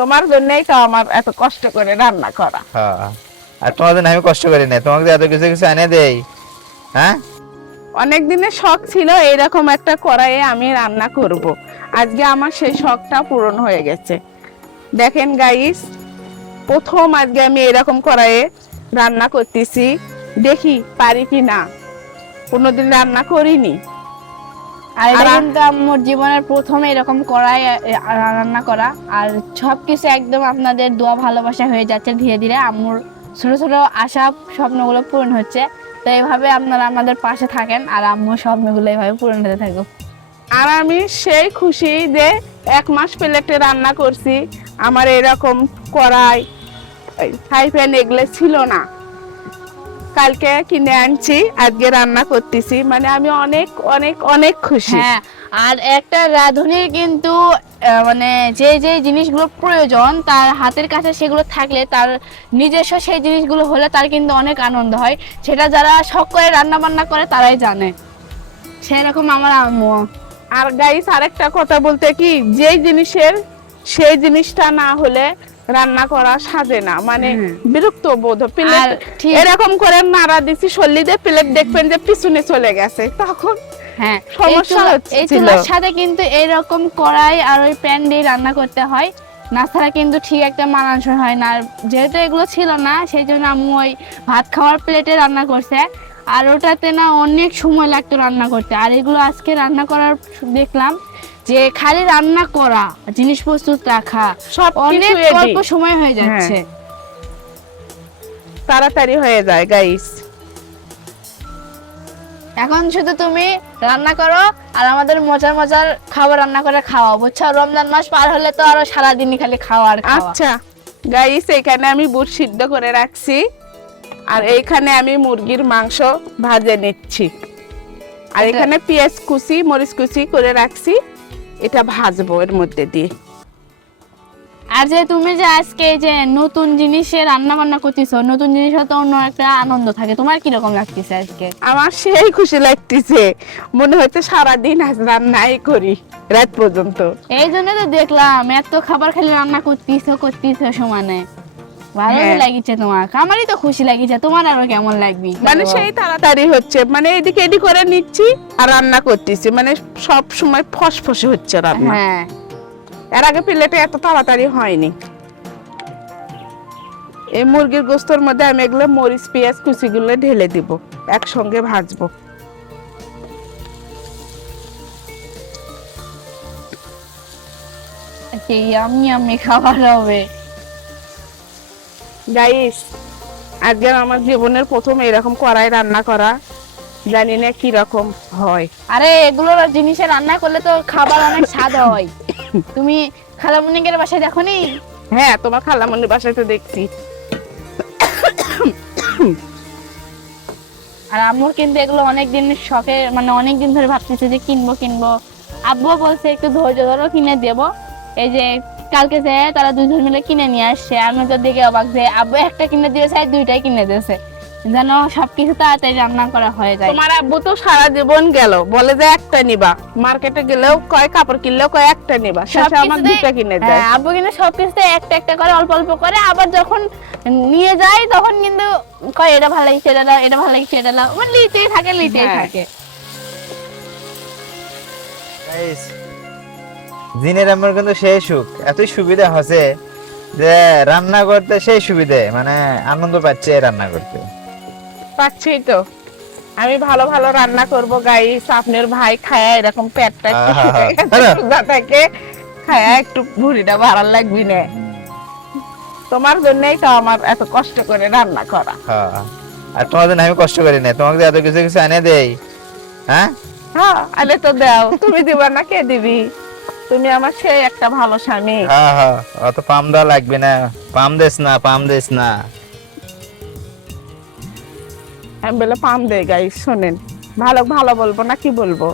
তোমার জন্যই তো আমার এত কষ্ট করে রান্না করা। হ্যাঁ, আর তোমার জন্য আমি কষ্ট করি না, তোমাকে যে এত কিছু কিছু এনে দেই। হ্যাঁ, অনেক দিনের শখ ছিল এরকম একটা কড়াইয়ে আমি রান্না করব। আজকে আমার সেই শখটা পূরণ হয়ে গেছে। দেখেন গাইস, প্রথম আজকে আমি এরকম কড়াইয়ে রান্না করতেছি, দেখি পারি কি না। কোনোদিন রান্না করিনি। আর এটা আর- কিন্তু আমার জীবনের প্রথম এরকম কড়াই রান্না করা। আর সবকিছু একদম আপনাদের দোয়া ভালোবাসা হয়ে যাচ্ছে ধীরে ধীরে। আম্মুর ছোট ছোট আশা স্বপ্নগুলো পূরণ হচ্ছে। তো এইভাবে আপনারা আমাদের পাশে থাকেন আর আম্মুর স্বপ্নগুলো এইভাবে পূরণ হতে থাকুক। আর আমি সেই খুশি যে 1 মাস প্লেটে রান্না করছি। আমার এরকম কড়াই ফ্রাই প্যান এগুলো ছিল না, কালকে কিনে আনছি, আজকে রান্না করতেছি। মানে আমি অনেক অনেক অনেক খুশি। হ্যাঁ, আর একটা রাঁধুনির কিন্তু মানে যে যে জিনিসগুলো প্রয়োজন তার হাতের কাছে সেগুলো থাকলে, তার নিজস্ব সেই জিনিসগুলো হলে তার কিন্তু অনেক আনন্দ হয়। সেটা যারা শখ করে রান্না বান্না করে তারাই জানে। সেরকম আমার আম্মু। আর গাইস, আরেকটা কথা বলতে কি, যেই জিনিসের সেই জিনিসটা না হলে রান্না করা সাজে না, মানে বিরক্ত বোধ। প্লেট আর ঠিক- এরকম করে নাড়া দিছি সল্লি দিয়ে, প্লেট দেখবেন যে পিছনে চলে গেছে, তখন হ্যাঁ, সমস্যা এই হচ্ছিল। চুলার সাথে কিন্তু এইরকম কড়াই আর ওই প্যান দিয়ে রান্না করতে হয়, না ছাড়া কিন্তু ঠিক একটা মানানসই হয় না। আর যেহেতু এগুলো ছিল না সেই জন্য আম্মু ওই ভাত খাওয়ার প্লেটে রান্না করছে। আর ওটাতে না অনেক সময় লাগতো রান্না করতে। আর এগুলো আজকে রান্না করার দেখলাম যে খালি রান্না করা, জিনিস প্রস্তুত রাখা সব অনেক কিছু অল্প সময় হয়ে যাচ্ছে। তাড়াতাড়ি হয়ে যায় গাইস। এখন শুধু তুমি রান্না করো আর আমাদের মজার মজার খাবার রান্না করে খাওয়া, বুঝছো? রমজান মাস পার হলে তো আরো সারাদিনই খালি খাওয়া আর খাওয়া। আচ্ছা গাইস, এখানে আমি বুট সিদ্ধ করে রাখছি, আর এইখানে আমি মুরগির মাংস ভাজে নিচ্ছি। আর এখানে পেঁয়াজ কুচি মরিচ কুচি করে রাখছি, এটা ভাজবো এর মধ্যে দিয়ে। আর যে তুমি যে আজকে এই যে নতুন জিনিসে রান্না বান্না করতেছো, নতুন জিনিস তো অন্য একটা আনন্দ থাকে। তোমার কি রকম লাগতেছে আজকে? আমার সেই খুশি লাগতেছে, মনে হচ্ছে সারাদিন আজ রান্নাই করি রাত পর্যন্ত। এই জন্য তো দেখলাম এত খাবার খালি রান্না করতেছো সমানে। ভালো হ্যাঁ। লাগিছে তোমার, আমারই তো খুশি লাগিছে। তোমার আরো কেমন লাগবে? মানে সেই তাড়াতাড়ি হচ্ছে, মানে এদিকে এদিক করে নিচ্ছি আর রান্না করতেছি, মানে সব সময় ফসফসে হচ্ছে রান্না। হ্যাঁ, এর আগে প্লেটে এত তাড়াতাড়ি হয়নি। এই মুরগির গোস্তর মধ্যে আমি এগুলো মরিচ পেঁয়াজ কুচিগুলো ঢেলে দিব, একসঙ্গে ভাজবো। আমি খাবার হবে। গাইস, আজকে আমার জীবনের প্রথম এরকম কড়াই রান্না করা, জানি না কি রকম হয়। আরে এগুলো জিনিসে রান্না করলে তো খাবার অনেক স্বাদ হয়। তুমি খালামুনিকের বাসায় দেখোনি? হ্যাঁ, তোমার খালামণির বাসায় তো দেখছি। আর আম্মুর কিন্তু এগুলো অনেকদিন শখে, মানে অনেকদিন ধরে ভাবতেছে যে কিনবো কিনবো। আব্বু বলছে একটু ধৈর্য ধরো, কিনে দেবো। এই যে কালকে যে তারা দুজন মিলে কিনে নিয়ে আসছে, আমি তো দেখে অবাক যে আব্বু একটা কিনে দিয়ে চাই, দুইটাই কিনে দিয়েছে যেন সবকিছু তাড়াতাড়ি রান্না করা হয়ে যায়। তোমার আব্বু তো সারা জীবন গেল বলে যে একটা নিবা, মার্কেটে গেলেও কয়, কাপড় কিনলেও কয় একটা নিবা, শেষে আমার দুইটা কিনে দেয়। হ্যাঁ, আব্বু কিন্তু সবকিছুতে একটা একটা করে অল্প অল্প করে, আবার যখন নিয়ে যায় তখন কিন্তু কয় এটা ভালো লাগছে, এটা দাও, এটা ভালো লাগছে, এটা দাও, মানে লিতেই থাকে লিতেই হ্যাঁ। থাকে। গাইস, দিনের আমার কিন্তু সেই সুখ, এতই সুবিধা হচ্ছে যে রান্না করতে সেই সুবিধে, মানে আনন্দ পাচ্ছে রান্না করতে। পাচ্ছি তো, আমি ভালো ভালো রান্না করব গাইস। আপনার ভাই খায়া এরকম পেটটা একটু শুকিয়ে গেছে, ক্ষুধা থাকে, খায়া একটু ভুঁড়িটা ভাড়া লাগবি না। তোমার জন্যই তো আমার এত কষ্ট করে রান্না করা। হ্যাঁ, আর তোমার জন্য আমি কষ্ট করি না, তোমাকে যে এত কিছু কিছু এনে দেই। হ্যাঁ, হ্যাঁ, আরে তো দাও, তুমি দিবা না কে দিবি? তুমি আমার সেই একটা ভালো স্বামী। হ্যাঁ হ্যাঁ, অত পাম দেওয়া লাগবে না, পাম দিস না, পাম দিস না। আমি বলে পাম দে গাইস, শোনেন, ভালো ভালো বলবো না কি বলবো?